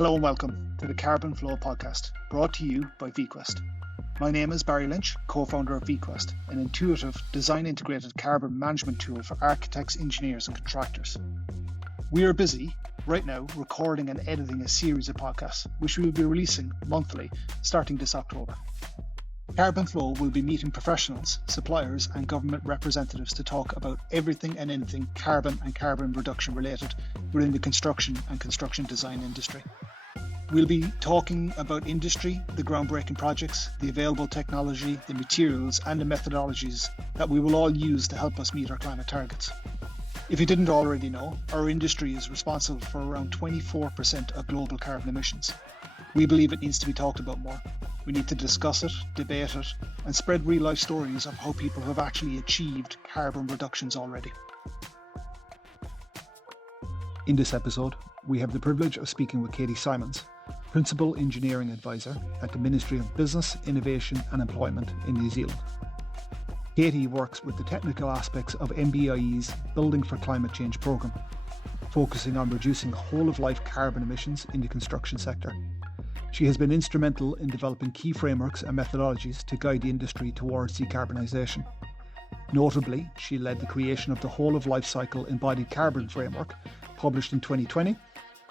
Hello and welcome to the Carbon Flow podcast, brought to you by VQuest. My name is Barry Lynch, co-founder of VQuest, an intuitive, design-integrated carbon management tool for architects, engineers and contractors. We are busy right now recording and editing a series of podcasts, which we will be releasing monthly starting this October. Carbon Flow will be meeting professionals, suppliers and government representatives to talk about everything and anything carbon and carbon reduction related within the construction and construction design industry. We'll be talking about industry, the groundbreaking projects, the available technology, the materials and the methodologies that we will all use to help us meet our climate targets. If you didn't already know, our industry is responsible for around 24% of global carbon emissions. We believe it needs to be talked about more. We need to discuss it, debate it, and spread real-life stories of how people have actually achieved carbon reductions already. In this episode, we have the privilege of speaking with Katie Symons, Principal Engineering Advisor at the Ministry of Business, Innovation and Employment in New Zealand. Katie works with the technical aspects of MBIE's Building for Climate Change programme, focusing on reducing whole-of-life carbon emissions in the construction sector. She has been instrumental in developing key frameworks and methodologies to guide the industry towards decarbonisation. Notably, she led the creation of the Whole of Life Cycle Embodied Carbon Framework, published in 2020,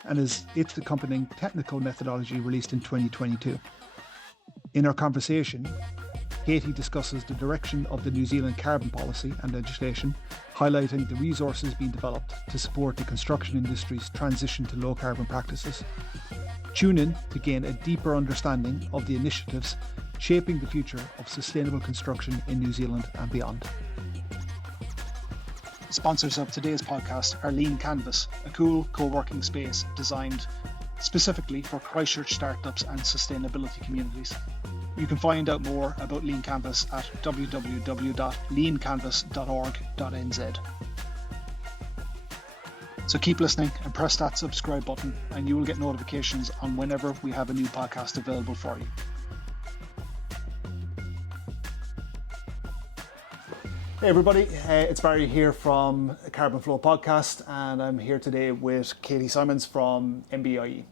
and its accompanying technical methodology released in 2022. In our conversation, Katie discusses the direction of the New Zealand carbon policy and legislation, highlighting the resources being developed to support the construction industry's transition to low carbon practices. Tune in to gain a deeper understanding of the initiatives shaping the future of sustainable construction in New Zealand and beyond. Sponsors of today's podcast are Lean Canvas, a cool co-working space designed specifically for Christchurch startups and sustainability communities. You can find out more about Lean Canvas at www.leancanvas.org.nz. So keep listening and press that subscribe button and you will get notifications on whenever we have a new podcast available for you. Hey everybody, it's Barry here from Carbon Flow Podcast and I'm here today with Katie Symons from MBIE.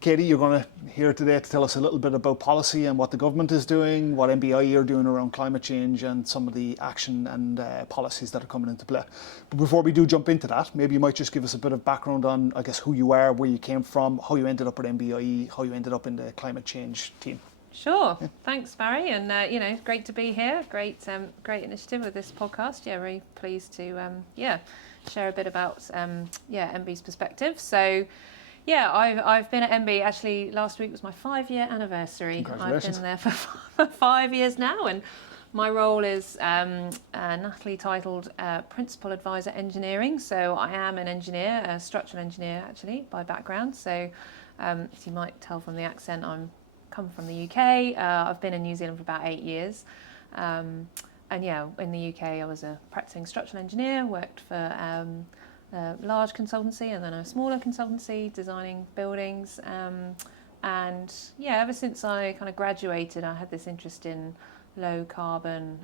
Katie, you're going to here today to tell us a little bit about policy and what the government is doing, what MBIE are doing around climate change and some of the action and policies that are coming into play. But before we do jump into that, maybe you might just give us a bit of background on, I guess, who you are, where you came from, how you ended up at MBIE, how you ended up in the climate change team. Sure. Yeah. Thanks, Barry. And, great to be here. Great initiative with this podcast. Yeah, really pleased to, share a bit about, MB's perspective. So, yeah, I've been at MB, actually last week was my 5-year anniversary. I've been there for 5 years now and my role is nattily titled Principal Advisor Engineering. So I am an engineer, a structural engineer actually by background. So as you might tell from the accent, I'm come from the UK. I've been in New Zealand for about 8 years. In the UK I was a practicing structural engineer, worked for a large consultancy and then a smaller consultancy designing buildings. Ever since I kind of graduated, I had this interest in low carbon,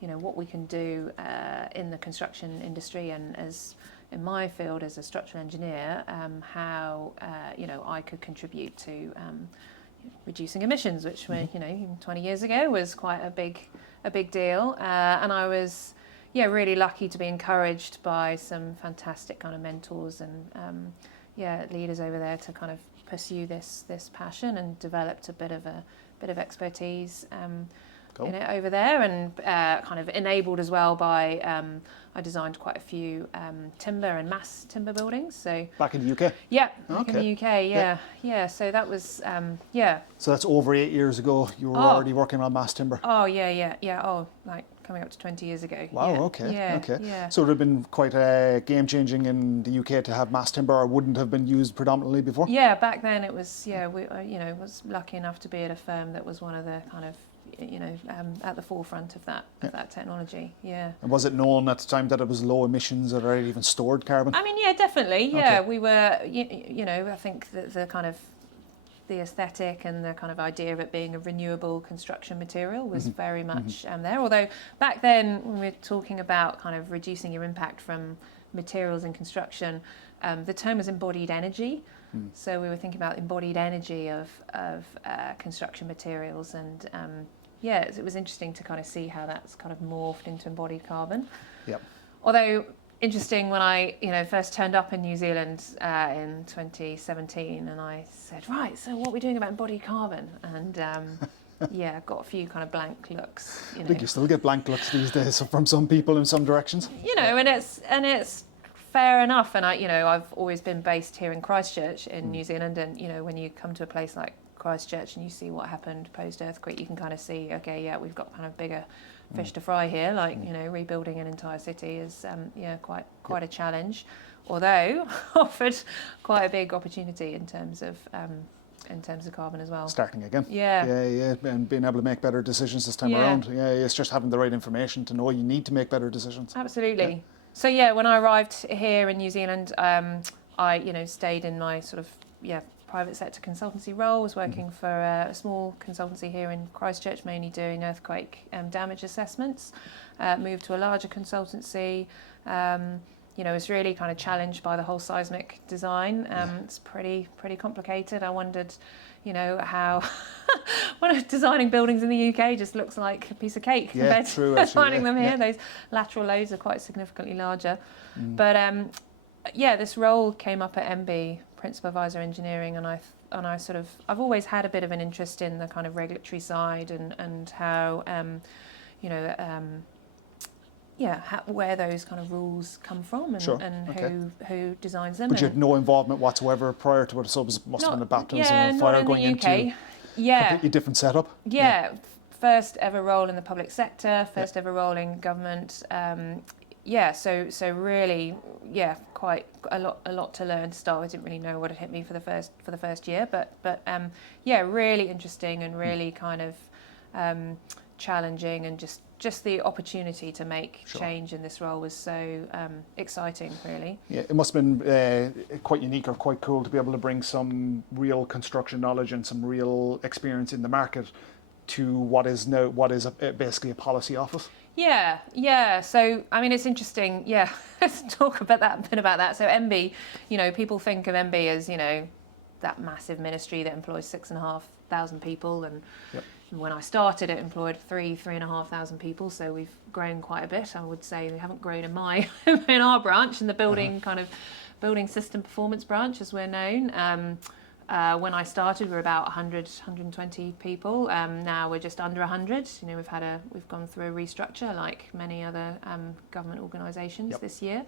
what we can do in the construction industry and as in my field as a structural engineer, how I could contribute to reducing emissions, which were 20 years ago was quite a big deal, and I was really lucky to be encouraged by some fantastic kind of mentors and leaders over there to kind of pursue this passion and developed a bit of expertise cool. in it over there, and kind of enabled as well by I designed quite a few timber and mass timber buildings. So back in the UK? Yeah, back in the UK, yeah. So that was, So that's over 8 years ago, you were already working on mass timber? Oh, yeah. Oh, like coming up to 20 years ago. Wow, okay. Yeah. So it would have been quite game-changing in the UK to have mass timber, or wouldn't have been used predominantly before? Yeah, back then it was, was lucky enough to be at a firm that was one of the kind of at the forefront of that technology. Yeah. And was it known at the time that it was low emissions or even stored carbon? I mean, yeah, definitely. Yeah, okay. We were. I think the kind of the aesthetic and the kind of idea of it being a renewable construction material was very much there. Although back then, when we were talking about kind of reducing your impact from materials in construction, the term was embodied energy. So we were thinking about embodied energy of construction materials, and it was interesting to kind of see how that's kind of morphed into embodied carbon. Yep. Although interesting, when I first turned up in New Zealand in 2017, and I said, right, so what are we doing about embodied carbon? And got a few kind of blank looks. I think you still get blank looks these days from some people in some directions. And it's fair enough. And I've always been based here in Christchurch in New Zealand, and when you come to a place like Christchurch and you see what happened post-earthquake, you can kind of see, okay, yeah, we've got kind of bigger fish to fry here. Like rebuilding an entire city is quite a challenge, although offered quite a big opportunity in terms of carbon as well. Starting again. Yeah, and being able to make better decisions this time around. Yeah, it's just having the right information to know you need to make better decisions. Absolutely. Yeah. So when I arrived here in New Zealand, I stayed in my sort of private sector consultancy role. Was working for a small consultancy here in Christchurch, mainly doing earthquake damage assessments. Moved to a larger consultancy. Was really kind of challenged by the whole seismic design. It's pretty complicated. I wondered, how designing buildings in the UK just looks like a piece of cake compared to designing them here. Those lateral loads are quite significantly larger. But this role came up at MB, Principal Advisor Engineering, and I've always had a bit of an interest in the kind of regulatory side and how where those kind of rules come from and who designs them. But you had no involvement whatsoever prior to it, so it must have been a baptism of fire going into a completely different setup. First ever role in the public sector, first ever role in government. So really, quite a lot to learn to start. I didn't really know what had hit me for the first year, but really interesting and really kind of challenging, and just the opportunity to make change in this role was so exciting, really. Yeah, it must have been quite unique or quite cool to be able to bring some real construction knowledge and some real experience in the market to what is basically a policy office. Yeah. So, I mean, it's interesting. Yeah, let's talk about that. So MB, people think of MB as, that massive ministry that employs 6,500 people. And when I started, it employed 3,500 people. So we've grown quite a bit. I would say we haven't grown in our branch, in the building building system performance branch, as we're known. When I started, we were about 100, 120 people. Now we're just under 100. We've gone through a restructure like many other government organisations this year.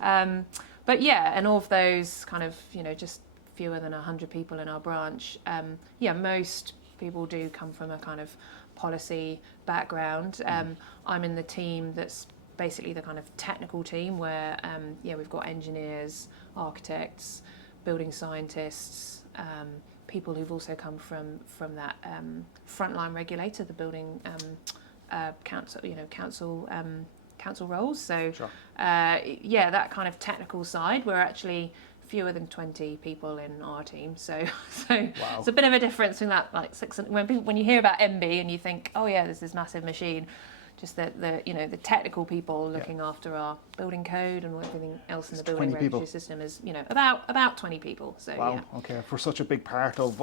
And of those kind of, just fewer than 100 people in our branch, most people do come from a kind of policy background. I'm in the team that's basically the kind of technical team where, we've got engineers, architects, building scientists, people who've also come from that frontline regulator, the building council roles. So that kind of technical side. We're actually fewer than 20 people in our team, so it's a bit of a difference in that. Like when you hear about MB and you think, oh yeah, there's this massive machine. Just the technical people looking after our building code and everything else in the building regulatory system is about 20 people. So okay, for such a big part of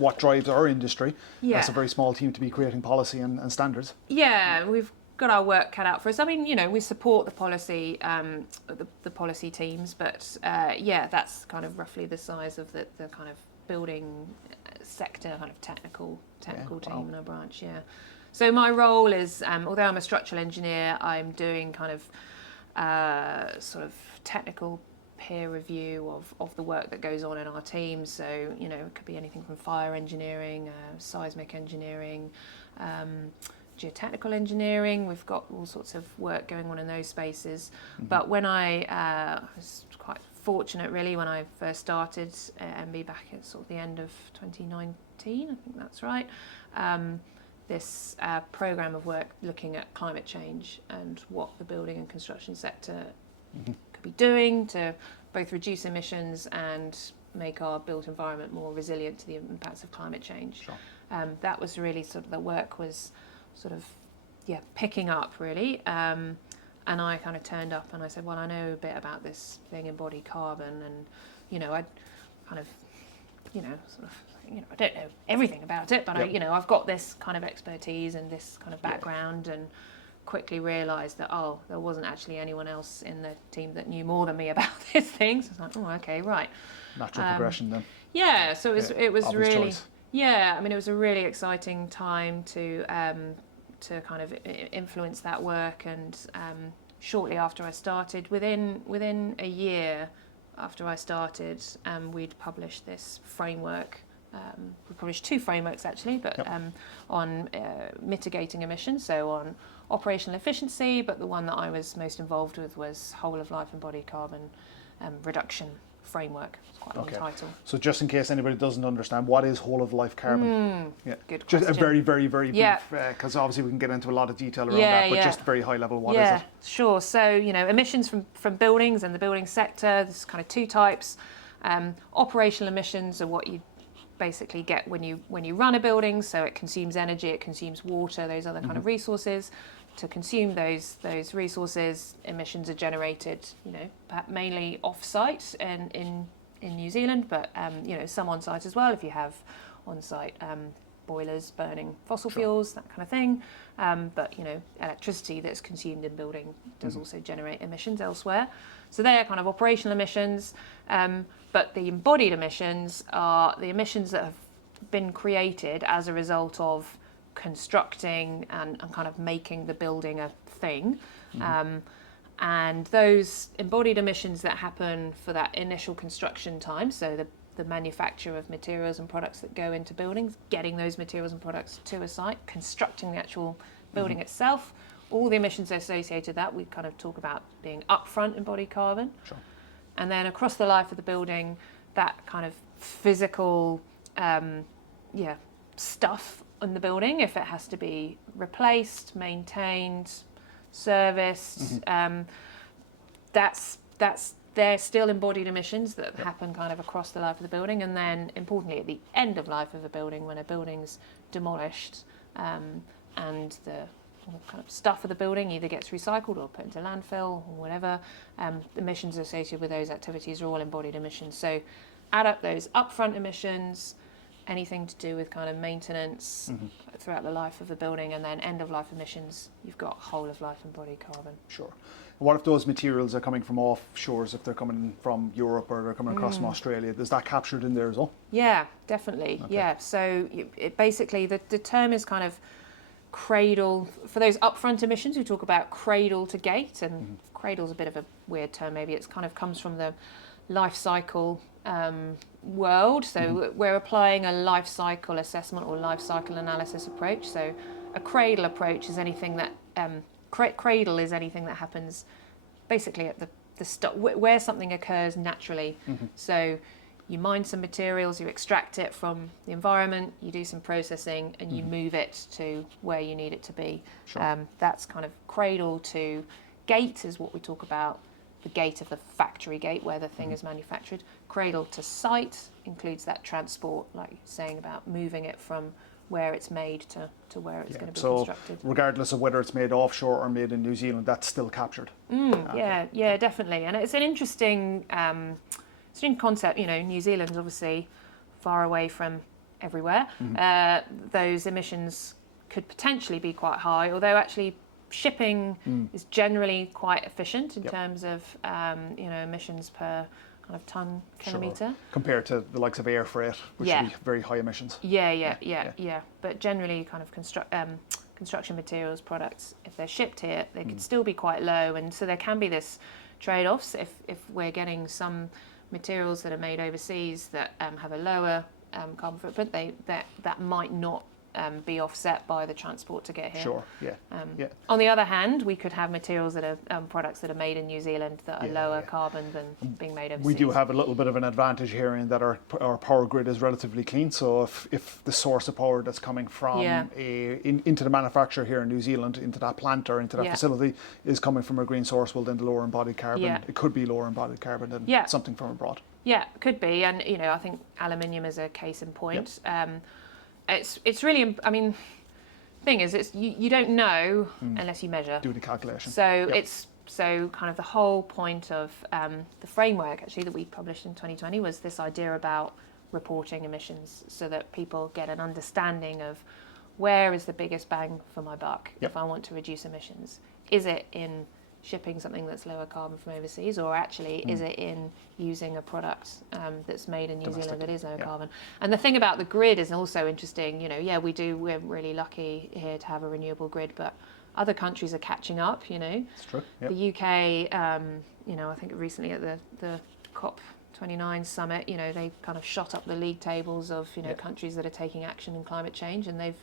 what drives our industry, that's a very small team to be creating policy and standards. Yeah, we've got our work cut out for us. I mean, we support the policy the policy teams, but that's kind of roughly the size of the kind of building sector kind of technical team in our branch. Yeah. So my role is, although I'm a structural engineer, I'm doing kind of sort of technical peer review of the work that goes on in our team. So, it could be anything from fire engineering, seismic engineering, geotechnical engineering. We've got all sorts of work going on in those spaces. But when I was quite fortunate, really, when I first started at MB back at sort of the end of 2019, I think that's right. This programme of work looking at climate change and what the building and construction sector could be doing to both reduce emissions and make our built environment more resilient to the impacts of climate change. Sure. That was really sort of the work was sort of picking up really. And I kind of turned up and I said, well, I know a bit about this thing, embodied carbon, and I kind of, sort of, I don't know everything about it, but I've got this kind of expertise and this kind of background, and quickly realised that there wasn't actually anyone else in the team that knew more than me about this thing. So I was like, oh, okay, right. Natural progression then. Yeah, so it was Obvious really choice. Yeah, I mean, it was a really exciting time to kind of influence that work. And shortly after I started, within a year after I started, we'd published this framework. We published 2 frameworks actually, but on mitigating emissions, so on operational efficiency, but the one that I was most involved with was whole of life embodied carbon reduction framework. It's quite a long title. So just in case anybody doesn't understand, what is whole of life carbon? Good just question. a very, very, very brief, because obviously we can get into a lot of detail around that, but just very high level, what is it? Sure. So, emissions from buildings and the building sector, there's kind of 2 types. Operational emissions are what you basically get when you run a building, so it consumes energy, it consumes water, those other kind of resources. To consume those resources, emissions are generated, mainly off-site and in New Zealand, but some on-site as well if you have on-site boilers burning fossil fuels, that kind of thing. But electricity that's consumed in building does also generate emissions elsewhere. So they are kind of operational emissions. But the embodied emissions are the emissions that have been created as a result of constructing and kind of making the building a thing. And those embodied emissions that happen for that initial construction time, so the manufacture of materials and products that go into buildings, getting those materials and products to a site, constructing the actual building itself, all the emissions associated with that, we kind of talk about being upfront embodied carbon. Sure. And then across the life of the building, that kind of physical stuff on the building, if it has to be replaced, maintained, serviced, they're still embodied emissions that happen kind of across the life of the building. And then importantly at the end of life of a building, when a building's demolished and the kind of stuff of the building either gets recycled or put into landfill or whatever, emissions associated with those activities are all embodied emissions. So add up those upfront emissions, anything to do with kind of maintenance throughout the life of the building, and then end of life emissions, you've got whole of life embodied carbon. Sure. And what if those materials are coming from offshores, if they're coming from Europe or they're coming across from Australia? Is that captured in there as well? Yeah, definitely. Okay. Yeah. So it basically, the term is kind of cradle. For those upfront emissions, we talk about cradle to gate, and cradle's a bit of a weird term. Maybe it's kind of comes from the life cycle world. So we're applying a life cycle assessment or life cycle analysis approach. So a cradle approach is anything that cradle is anything that happens basically at the start, where something occurs naturally. So you mine some materials, you extract it from the environment, you do some processing, and you move it to where you need it to be. Sure. That's kind of cradle to gate is what we talk about. The gate of the factory gate where the thing is manufactured. Cradle to site includes that transport, like you're saying about moving it from where it's made to where it's going to be constructed. So regardless of whether it's made offshore or made in New Zealand, that's still captured. Yeah, definitely. And it's an interesting concept. New Zealand's obviously far away from everywhere. Those emissions could potentially be quite high, although actually shipping is generally quite efficient in terms of emissions per kind of ton kilometre. Compared to the likes of air freight, which would be very high emissions. Yeah. But generally kind of construction materials products, if they're shipped here, they could still be quite low, and so there can be this trade-offs if we're getting some materials that are made overseas that have a lower carbon footprint, that might not be offset by the transport to get here. Sure, yeah. On the other hand, we could have materials that are products that are made in New Zealand that are lower carbon than being made overseas. We do have a little bit of an advantage here in that our power grid is relatively clean. So if the source of power that's coming from into the manufacturer here in New Zealand, into that plant or into that facility, is coming from a green source, well then the lower embodied carbon, it could be lower embodied carbon than something from abroad. Yeah, it could be. And I think aluminium is a case in point. It's really, I mean, thing is, you don't know unless you measure. Do the calculation. So it's So kind of the whole point of the framework actually that we published in 2020 was this idea about reporting emissions so that people get an understanding of where is the biggest bang for my buck if I want to reduce emissions. Is it in shipping something that's lower carbon from overseas, or actually is it in using a product that's made in New Zealand that is lower carbon? And the thing about the grid is also interesting. We're really lucky here to have a renewable grid, but other countries are catching up. It's true. Yep. The UK, I think recently at the COP29 summit, they kind of shot up the league tables of countries that are taking action in climate change, and they've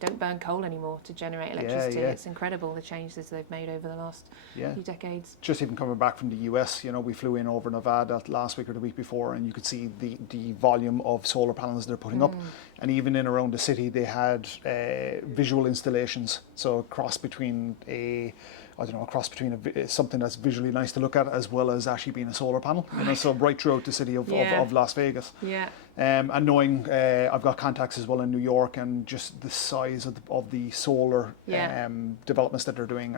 don't burn coal anymore to generate electricity. It's incredible the changes they've made over the last few decades. Just even coming back from the US, we flew in over Nevada last week or the week before, and you could see the volume of solar panels they're putting up. And even in around the city, they had visual installations. So a cross between something that's visually nice to look at, as well as actually being a solar panel. So right throughout the city of Las Vegas. Yeah. And knowing I've got contacts as well in New York, and just the size of the solar developments that they're doing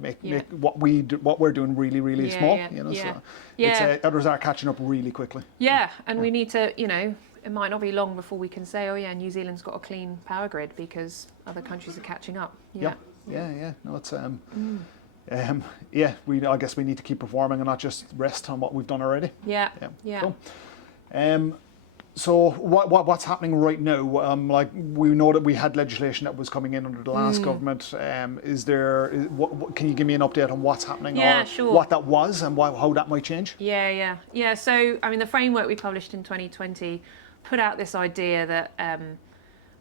make what we're doing really, really small. So others are catching up really quickly. And we need to, it might not be long before we can say, New Zealand's got a clean power grid because other countries are catching up. No, it's I guess we need to keep performing and not just rest on what we've done already. Cool. So what's happening right now? We know that we had legislation that was coming in under the last government. Can you give me an update on what's happening, sure. what that was and how that might change? So the framework we published in 2020 put out this idea that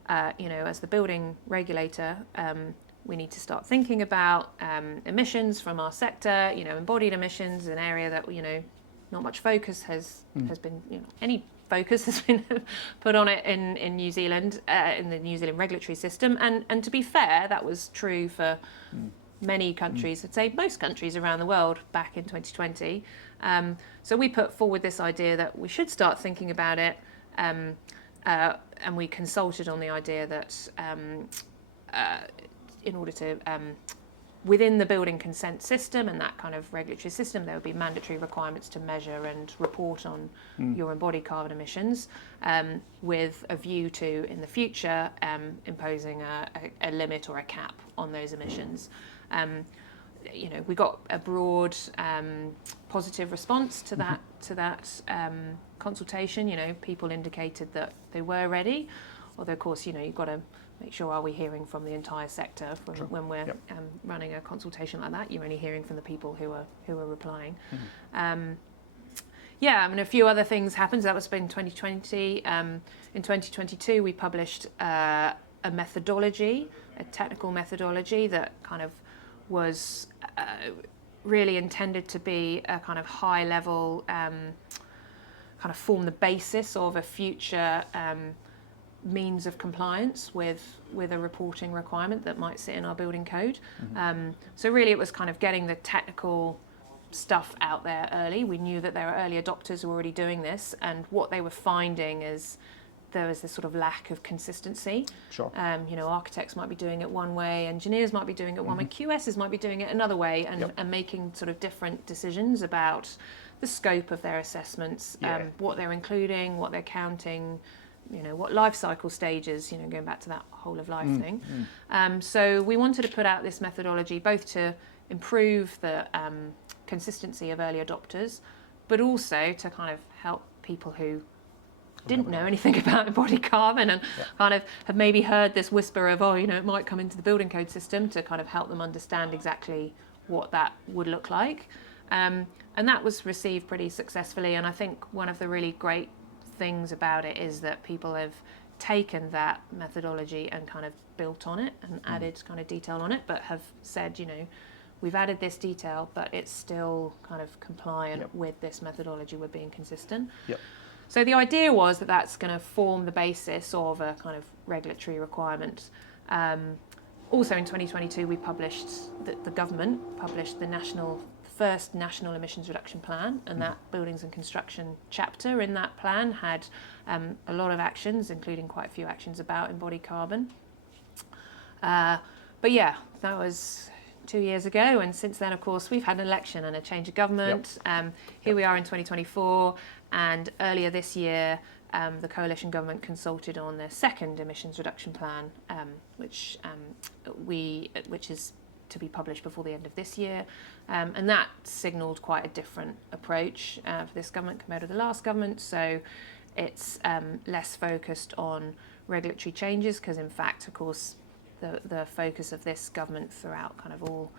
as the building regulator, we need to start thinking about emissions from our sector. Embodied emissions, an area that not much focus has been any focus has been put on it in New Zealand, in the New Zealand regulatory system. And to be fair, that was true for many countries, I'd say most countries around the world back in 2020. So we put forward this idea that we should start thinking about it, and we consulted on the idea that in order to within the building consent system and that kind of regulatory system, there would be mandatory requirements to measure and report on your embodied carbon emissions, with a view to, in the future, imposing a limit or a cap on those emissions. We got a broad positive response to that consultation. People indicated that they were ready, although of course you've got to make sure, are we hearing from the entire sector when we're running a consultation like that? You're only hearing from the people who are replying. A few other things happened. That was in 2020. In 2022, we published a methodology, a technical methodology that kind of was really intended to be a kind of high level, kind of form the basis of a future means of compliance with a reporting requirement that might sit in our building code. So really it was kind of getting the technical stuff out there early. We knew that there were early adopters who were already doing this, and what they were finding is there was this sort of lack of consistency. Sure. Architects might be doing it one way, engineers might be doing it one way, QSs might be doing it another way, and making sort of different decisions about the scope of their assessments, what they're including, what they're counting, what life cycle stages, going back to that whole of life thing. So we wanted to put out this methodology both to improve the consistency of early adopters, but also to kind of help people who didn't know anything about embodied carbon and kind of have maybe heard this whisper of, it might come into the building code system, to kind of help them understand exactly what that would look like. And that was received pretty successfully. And I think one of the really great things about it is that people have taken that methodology and kind of built on it and added kind of detail on it, but have said, we've added this detail, but it's still kind of compliant with this methodology. We're being consistent. So the idea was that that's going to form the basis of a kind of regulatory requirement. Also in 2022, we published, the government published the first national emissions reduction plan, and that buildings and construction chapter in that plan had a lot of actions, including quite a few actions about embodied carbon. That was 2 years ago, and since then, of course, we've had an election and a change of government. Here we are in 2024, and earlier this year, the coalition government consulted on their second emissions reduction plan, which is to be published before the end of this year, and that signalled quite a different approach for this government compared to the last government. So it's less focused on regulatory changes, because in fact, of course, the focus of this government throughout kind of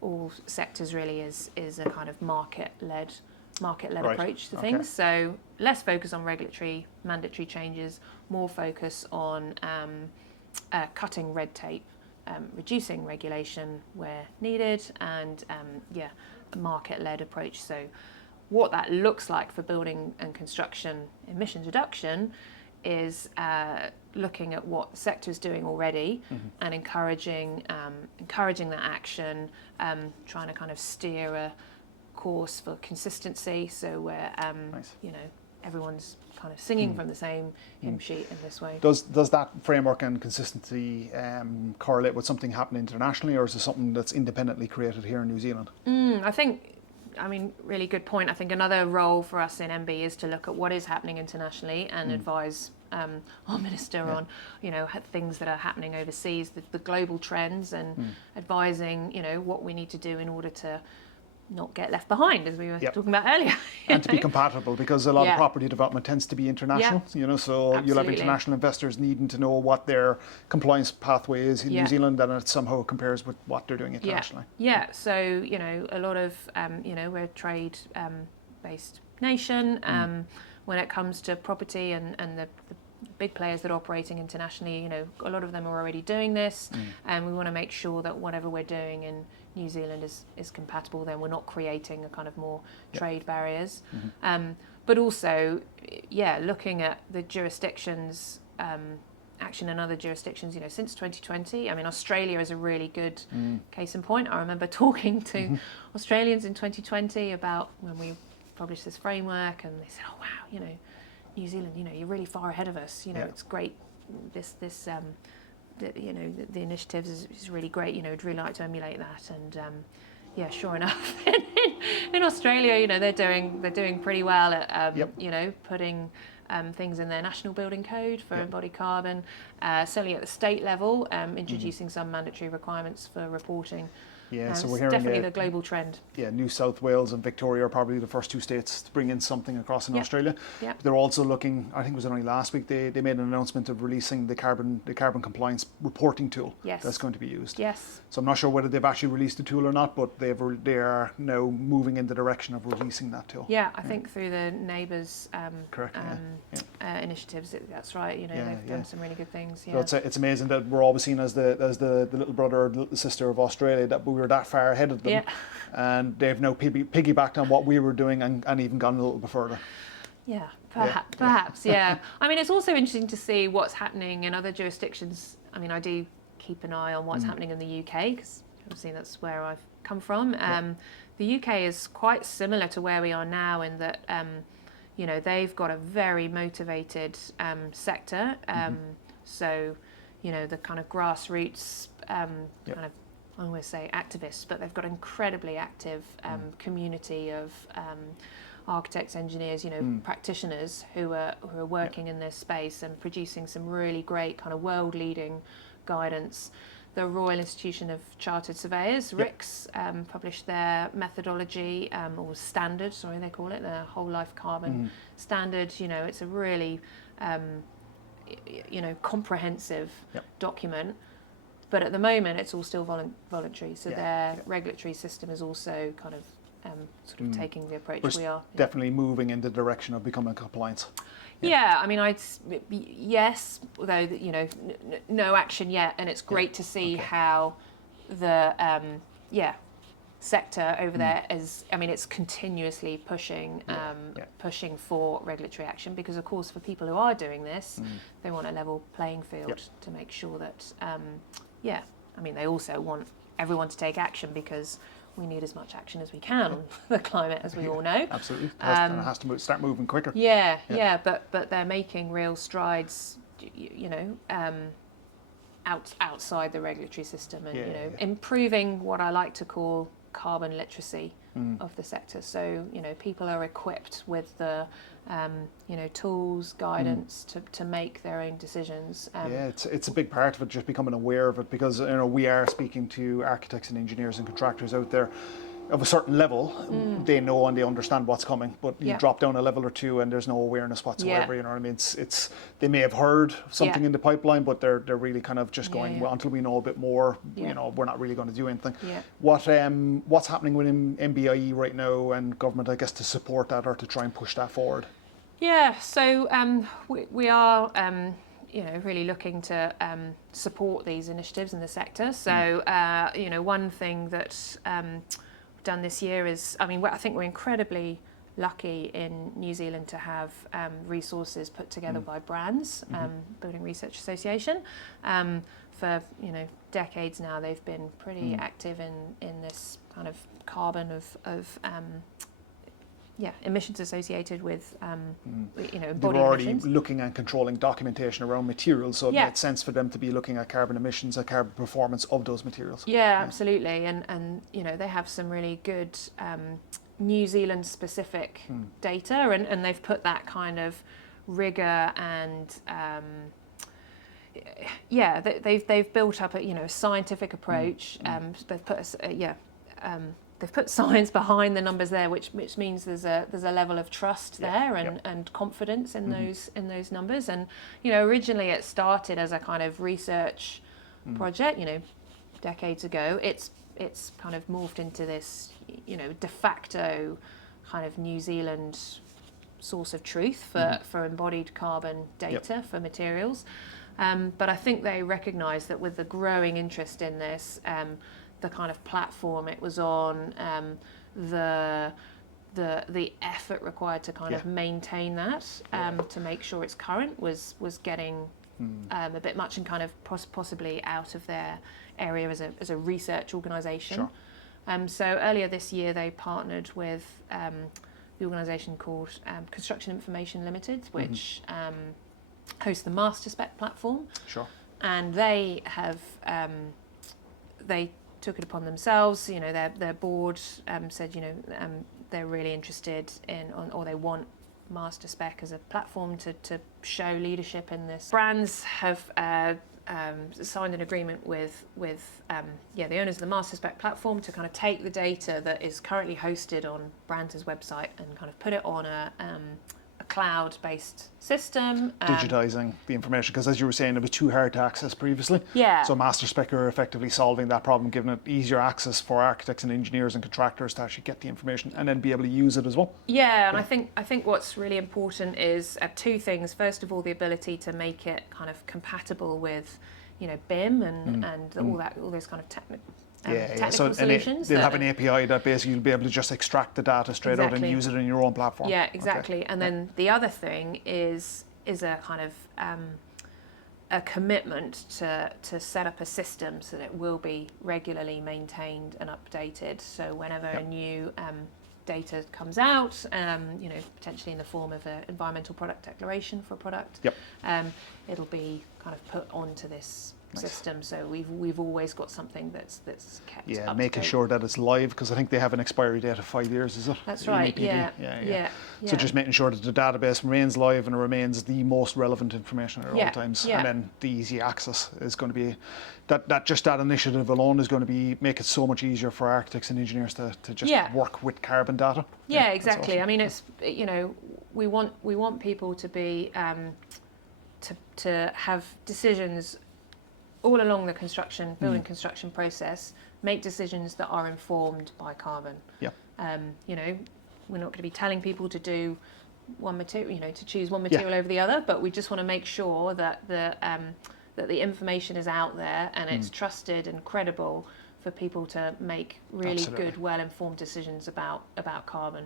all sectors really is a kind of market-led approach to things. So less focus on regulatory mandatory changes, more focus on cutting red tape, reducing regulation where needed, and a market-led approach. So what that looks like for building and construction emissions reduction is looking at what the sector is doing already and encouraging that action, trying to kind of steer a course for consistency, so where everyone's kind of singing from the same hymn sheet in this way. Does that framework and consistency correlate with something happening internationally, or is it something that's independently created here in New Zealand? Really good point. I think another role for us in MB is to look at what is happening internationally and advise our minister on, things that are happening overseas, the global trends, and advising, what we need to do in order to not get left behind, as we were talking about earlier. And to be compatible, because a lot of property development tends to be international, so Absolutely. You'll have international investors needing to know what their compliance pathway is in New Zealand, and it somehow compares with what they're doing internationally. So, a lot of, we're a trade-based nation. When it comes to property and the big players that are operating internationally, a lot of them are already doing this, and we want to make sure that whatever we're doing in New Zealand is compatible. Then we're not creating a kind of more trade barriers, but also, looking at the jurisdictions, action in other jurisdictions. Since 2020, Australia is a really good case in point. I remember talking to Australians in 2020 about when we published this framework, and they said, "Oh wow, New Zealand, you're really far ahead of us. It's great. The initiatives is really great. We'd really like to emulate that." And sure enough, in Australia, they're doing pretty well at putting things in their national building code for embodied carbon. Certainly at the state level, introducing some mandatory requirements for reporting. So we're hearing definitely the global trend. New South Wales and Victoria are probably the first two states to bring in something across in Australia. But they're also looking, I think it was only last week, they made an announcement of releasing the carbon compliance reporting tool that's going to be used. Yes. So I'm not sure whether they've actually released the tool or not, but they are now moving in the direction of releasing that tool. I think through the Neighbours initiatives, that's right. They've done some really good things. So it's amazing that we're always seen as the little brother or little sister of Australia, that we were that far ahead of them, and they've now piggybacked on what we were doing and even gone a little bit further. Perhaps. It's also interesting to see what's happening in other jurisdictions. I do keep an eye on what's happening in the UK, because obviously that's where I've come from. The UK is quite similar to where we are now in that they've got a very motivated sector. So the kind of grassroots kind of, I always say activists, but they've got an incredibly active community of architects, engineers, practitioners who are working in this space and producing some really great kind of world-leading guidance. The Royal Institution of Chartered Surveyors, RICS, published their methodology, or standard, they call it, their whole life carbon standard. It's a really, comprehensive document. But at the moment, it's all still voluntary. So their regulatory system is also kind of taking the approach we are. Definitely moving in the direction of becoming compliant. Yes, although no action yet, and it's great to see how the sector over there is. It's continuously pushing for regulatory action, because of course for people who are doing this, they want a level playing field to make sure that they also want everyone to take action, because we need as much action as we can on the climate, as we all know. Absolutely. It has to start moving quicker. But they're making real strides, outside the regulatory system, and improving what I like to call carbon literacy of the sector. So people are equipped with the tools, guidance to make their own decisions. It's a big part of it, just becoming aware of it, because we are speaking to architects and engineers and contractors out there of a certain level. They know and they understand what's coming, but you drop down a level or two and there's no awareness whatsoever. You know what I mean? It's they may have heard something in the pipeline, but they're really kind of just going, well, until we know a bit more, we're not really going to do anything. What's happening within MBIE right now and government, I guess, to support that or to try and push that forward? So we are really looking to support these initiatives in the sector. So one thing that we've done this year is, I think we're incredibly lucky in New Zealand to have resources put together by brands, Building Research Association. For decades now, they've been pretty active in this kind of carbon of emissions associated with They were body already emissions. looking and controlling documentation around materials, so it made sense for them to be looking at carbon emissions and carbon performance of those materials. Absolutely, and they have some really good New Zealand specific data, and they've put that kind of rigor and they've built up a scientific approach. They've put science behind the numbers there, which means there's a level of trust there and confidence in those numbers. And originally it started as a kind of research project. Decades ago, it's kind of morphed into this de facto kind of New Zealand source of truth for embodied carbon data for materials. But I think they recognise that with the growing interest in this, the kind of platform it was on, the effort required to kind of maintain that, to make sure it's current was getting a bit much, and kind of possibly out of their area as a research organisation. So earlier this year they partnered with the organisation called Construction Information Limited, which hosts the Master Spec platform. And they have they took it upon themselves. Their board said they're really interested in, or they want Master Spec as a platform to show leadership in this. Brands have signed an agreement with the owners of the Master Spec platform to kind of take the data that is currently hosted on Brands' website and kind of put it on a cloud-based system. Digitising the information, because as you were saying, it was too hard to access previously. So Master Spec are effectively solving that problem, giving it easier access for architects and engineers and contractors to actually get the information and then be able to use it as well. I think what's really important is two things. First of all, the ability to make it kind of compatible with BIM and all those kind of technical solutions. They'll have an API that basically you'll be able to just extract the data straight out and use it in your own platform. And then the other thing is a kind of a commitment to set up a system so that it will be regularly maintained and updated. So whenever a new data comes out, potentially in the form of an environmental product declaration for a product, it'll be kind of put onto this system. So we've always got something that's kept up making sure that it's live, because I think they have an expiry date of 5 years, is it? That's right. So just making sure that the database remains live and it remains the most relevant information at all times, and then the easy access is going to be that initiative alone is going to be make it so much easier for architects and engineers to just work with carbon data. Exactly. Awesome. It's we want people to be to have decisions all along the building construction process, make decisions that are informed by carbon. We're not going to be telling people to do one material, to choose one material over the other, but we just want to make sure that the information is out there and it's trusted and credible for people to make really good, well-informed decisions about carbon.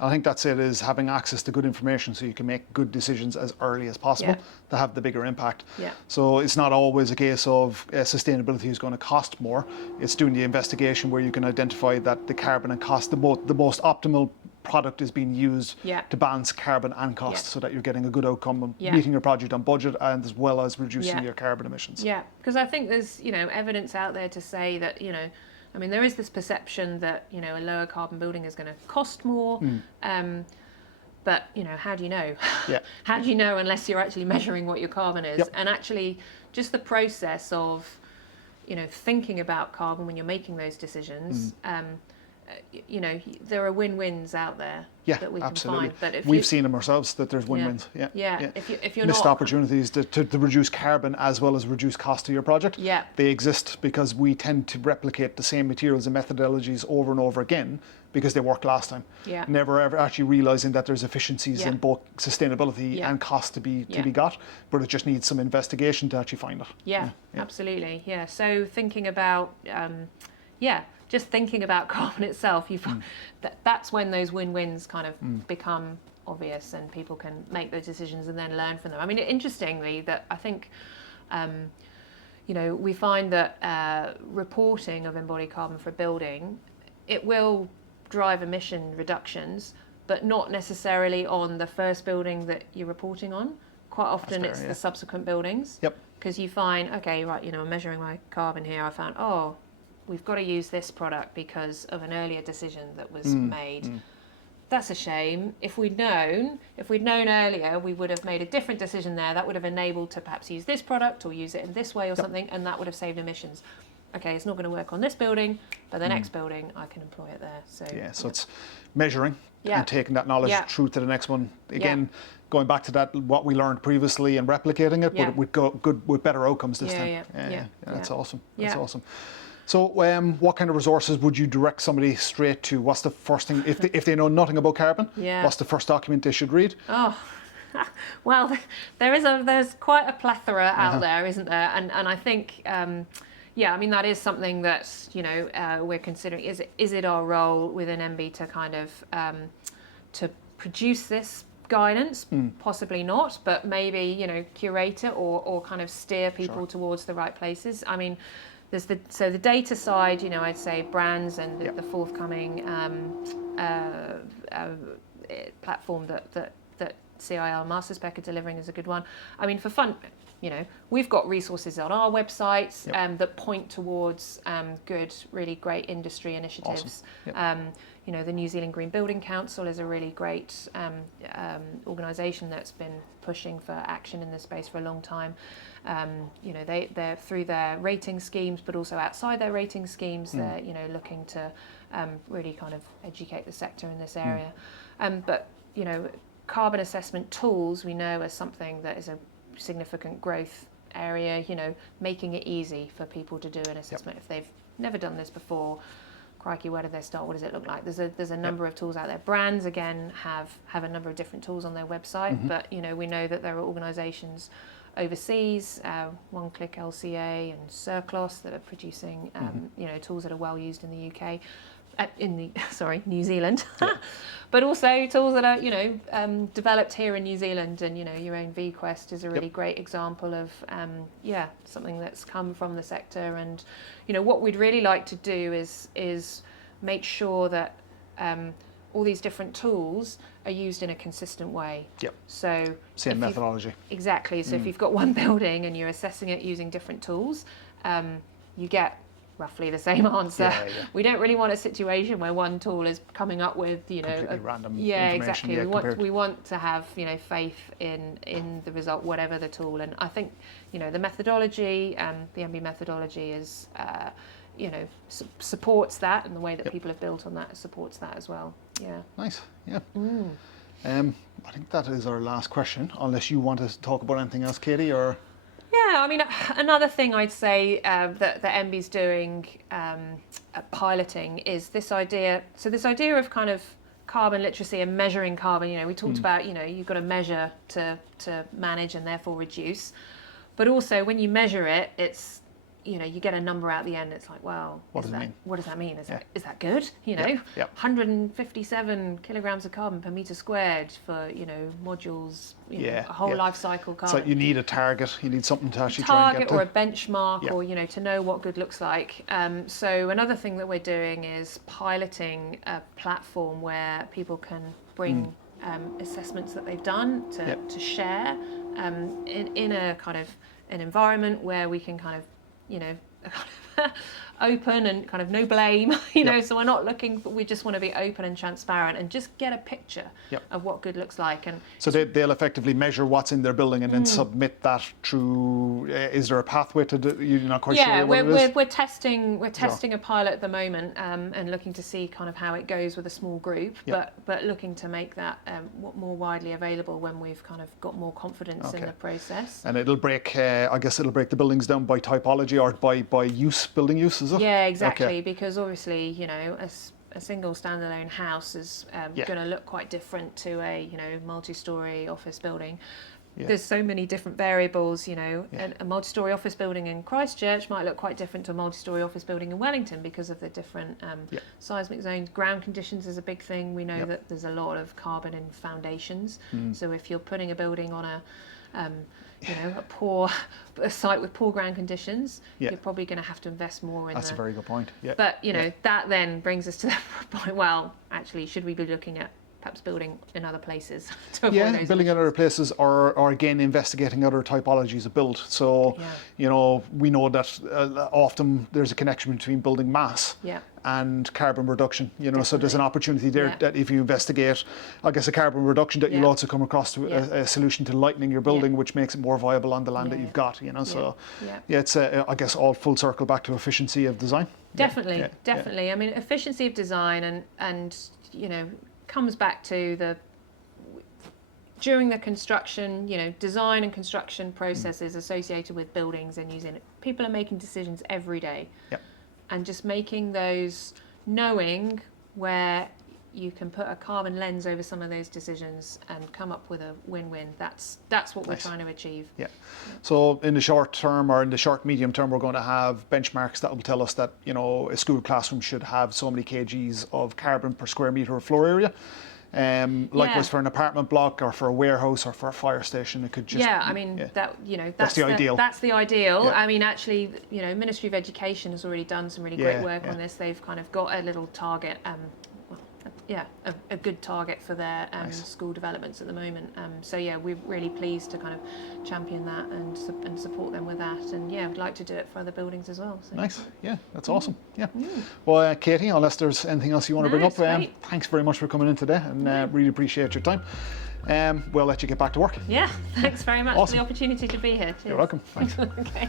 I think that's it, is having access to good information so you can make good decisions as early as possible to have the bigger impact. So it's not always a case of sustainability is going to cost more. It's doing the investigation where you can identify that the carbon and cost, the most optimal product is being used to balance carbon and cost, so that you're getting a good outcome and meeting your project on budget, and as well as reducing your carbon emissions. Yeah, because I think there's, evidence out there to say that, there is this perception that, a lower carbon building is going to cost more. But, how do you know? Yeah. How do you know unless you're actually measuring what your carbon is? Yep. And actually, just the process of, thinking about carbon when you're making those decisions, there are win-wins out there that we absolutely. can find. But We've seen them ourselves, that there's win-wins. Yeah. If you're missed not opportunities to reduce carbon as well as reduce cost to your project. Yeah. They exist because we tend to replicate the same materials and methodologies over and over again because they worked last time. Yeah. Never ever actually realizing that there's efficiencies in both sustainability and cost to be got, but it just needs some investigation to actually find it. Yeah, absolutely. Yeah. So thinking about just thinking about carbon itself, that's when those win-wins kind of become obvious, and people can make those decisions and then learn from them. I mean, interestingly, that I think, we find that reporting of embodied carbon for a building, it will drive emission reductions, but not necessarily on the first building that you're reporting on. Quite often it's the subsequent buildings. Yep. Because you find, okay, right, I'm measuring my carbon here. I found, we've got to use this product because of an earlier decision that was made. That's a shame. If we'd known earlier, we would have made a different decision there. That would have enabled to perhaps use this product or use it in this way or something, and that would have saved emissions. Okay, it's not going to work on this building, but the next building, I can employ it there. So it's measuring and taking that knowledge through to the next one. Again, going back to that, what we learned previously and replicating it, but with better outcomes this time. That's awesome. That's awesome. So what kind of resources would you direct somebody straight to? What's the first thing, if they know nothing about carbon, what's the first document they should read? Well, there's quite a plethora out there, isn't there? And I think, that is something that, we're considering. Is it our role within MB to kind of, to produce this guidance? Possibly not, but maybe, curate it or kind of steer people towards the right places. I mean, there's the data side, I'd say brands and the forthcoming platform that CIL MasterSpec are delivering is a good one. I mean, for fun, we've got resources on our websites that point towards good, really great industry initiatives. Awesome. The New Zealand Green Building Council is a really great organisation that's been pushing for action in this space for a long time. They're through their rating schemes, but also outside their rating schemes, they're looking to really kind of educate the sector in this area. But carbon assessment tools we know as something that is a significant growth area. Making it easy for people to do an assessment if they've never done this before. Crikey, where do they start? What does it look like? There's a number of tools out there. Brands again have a number of different tools on their website, but we know that there are organisations overseas, One Click LCA and Circlos, that are producing tools that are well used in the UK, New Zealand, but also tools that are developed here in New Zealand, and your own VQuest is a really great example of something that's come from the sector. And what we'd really like to do is make sure that all these different tools are used in a consistent way. Yep. So same methodology. Exactly. So if you've got one building and you're assessing it using different tools, you get roughly the same answer. We don't really want a situation where one tool is coming up with completely random information. Exactly. We want to have faith in the result, whatever the tool. And I think the methodology, the MB methodology is supports that, and the way that people have built on that supports that as well. Yeah. Nice. Yeah. I think that is our last question, unless you want to talk about anything else, Katie, or. Yeah, I mean, another thing I'd say that MB's doing piloting is this idea. So this idea of kind of carbon literacy and measuring carbon. We talked about you've got to measure to manage and therefore reduce, but also when you measure it, it's you know, you get a number out the end. It's like, well, what does that mean? Is that good? You know, Yeah. 157 kilograms of carbon per meter squared for, you know, modules, you know, a whole life cycle carbon. So you need a target. You need something to actually try and get to. Or a benchmark, or, you know, to know what good looks like. So another thing that we're doing is piloting a platform where people can bring assessments that they've done to share in a kind of an environment where we can kind of, you know, open and kind of no blame, you know, so we're not looking, we just want to be open and transparent and just get a picture of what good looks like. And so they'll effectively measure what's in their building and then submit that through, is there a pathway to do, you're not quite sure what it is? We're testing a pilot at the moment and looking to see kind of how it goes with a small group, but looking to make that more widely available when we've kind of got more confidence in the process. And it'll break, I guess it'll break the buildings down by typology or by use, building use, is it? Yeah, exactly, because obviously, you know, a single standalone house is going to look quite different to a, you know, multi-storey office building. There's so many different variables, you know, a multi-storey office building in Christchurch might look quite different to a multi-storey office building in Wellington because of the different seismic zones. Ground conditions is a big thing. We know that there's a lot of carbon in foundations. So if you're putting a building on a you know, a site with poor ground conditions, you're probably going to have to invest more in That's a very good point. Yeah. But, you know, that then brings us to the point, well, actually, should we be looking at perhaps building in other places to avoid those building in other places or again investigating other typologies of build. So, you know, we know that often there's a connection between building mass and carbon reduction, you know, so there's an opportunity there that if you investigate, I guess, a carbon reduction, that you'll also come across to a solution to lightening your building, which makes it more viable on the land that you've got, you know. So, it's, I guess, all full circle back to efficiency of design. Definitely. I mean, efficiency of design and you know, comes back to during the construction, you know, design and construction processes associated with buildings and using it. People are making decisions every day. And just making those, knowing where you can put a carbon lens over some of those decisions and come up with a win-win. That's what we're trying to achieve. So in the short term or in the short medium term, we're going to have benchmarks that will tell us that, you know, a school classroom should have so many kgs of carbon per square metre of floor area. Likewise for an apartment block or for a warehouse or for a fire station, it could just I mean that, you know, that's the ideal. That's the ideal. I mean, actually, you know, Ministry of Education has already done some really great work on this. They've kind of got a little target, a good target for their school developments at the moment. So we're really pleased to kind of champion that and support them with that. And we'd like to do it for other buildings as well. So. Nice, that's awesome. Well, Katie, unless there's anything else you want to bring up, thanks very much for coming in today, and really appreciate your time. We'll let you get back to work. Thanks very much for the opportunity to be here. Cheers. You're welcome. Thanks. Okay.